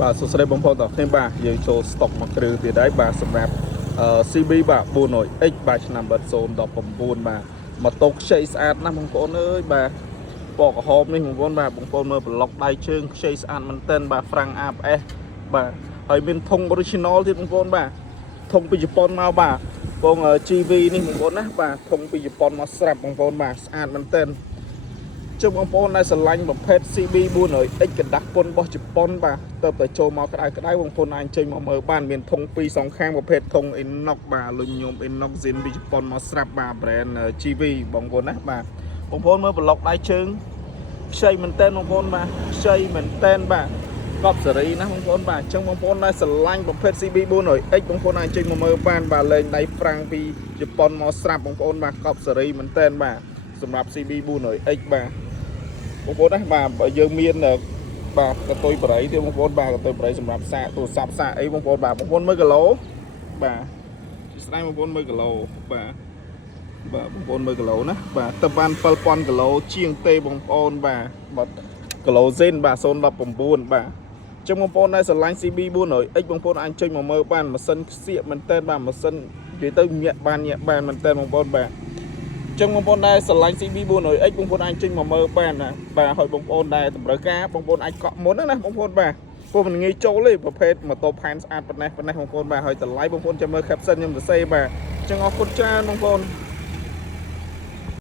បាទសួស្តីបងប្អូនទាំងគ្នាបាទយើងចូលស្តុកមួយគ្រឿងទៀតហើយបាទសម្រាប់CB បាទ 400X បាទឆ្នាំ019បាទម៉ូតូខ្ចីស្អាតណាស់បងប្អូនអើយបាទពណ៌ក្រហមនេះបងប្អូនបាទបងប្អូនមើលប្លុកដៃជើងខ្ចីស្អាតមែនទែនបាទហ្វ្រាំង ABS បាទហើយមានធុង original ទៀតបងប្អូនបាទធុងពីជប៉ុនមកបាទពង GV នេះបងប្អូនណាបាទធុងពីជប៉ុនមកស្រាប់បងប្អូនបាទស្អាតមែនទែនជើងបងប្អូនដែលស្រឡាញ់ប្រភេទ CB 400X កណ្ដាស់ពុនរបស់ជប៉ុនបាទទៅតែចូលមកក្តៅបងប្អូនអាចចេញមកមើលបានមានធុងពីរសងខាងប្រភេទធុង Inox បាទលុញញោម Inox Zin ពីជប៉ុនមកស្រាប់បាទ brand GV បងប្អូនណាបាទបងប្អូនមើលប្លុកដៃជើងខ្ចីមែនតែនបងប្អូនបាទខ្ចីមែនតែនបាទកប់សេរីណាបងប្អូនបាទអញ្ចឹងបងប្អូនដែលស្រឡាញ់ប្រភេទ CB 400X បងប្អូនអាចចេញមកមើលបានបាទលេងដៃហ្វ្រាំងពីជប៉ុនមកស្រាប់បងប្អូនបាទកប់សេរីមែនតែនបាទសម្រាប់ CB 400X បាទបងប្អូនណាបាទយើងមានបាទកតុយបរិយទៀតបងប្អូនបាទកតុយបរិយសម្រាប់សាកទូរស័ព្ទសាកអីបងប្អូនបាទបងប្អូនមើលគីឡូបាទស្ដាយបងប្អូនមើលគីឡូបាទបងប្អូនមើលគីឡូណាបាទទៅបាន7000គីឡូជាងទេបងប្អូនបាទគីឡូសេនបាទ019បាទចឹងបងប្អូនដែលស្រឡាញ់ CB 400X បងប្អូនអាចចេញមកមើលបានម៉ាស៊ីនខ្សៀកមែនតើបាទម៉ាស៊ីននិយាយទៅញាក់បានមែនតើបងប្អូនបាទចឹងបងប្អូនដែលស្រឡាញ់ CB 400X បងប្អូនអាចចេញមកមើលបានណាបាទហើយបងប្អូនដែលតម្រូវការបងប្អូនអាចកក់មុនណាបងប្អូនបាទព្រោះមិនងាយចូលទេប្រភេទម៉ូតូផែនស្អាតប៉ុណ្ណេះបងប្អូនបាទហើយតម្លៃបងប្អូនចាំមើល caption ខ្ញុំសរសេរបាទចឹងអរគុណច្រើនបងប្អូន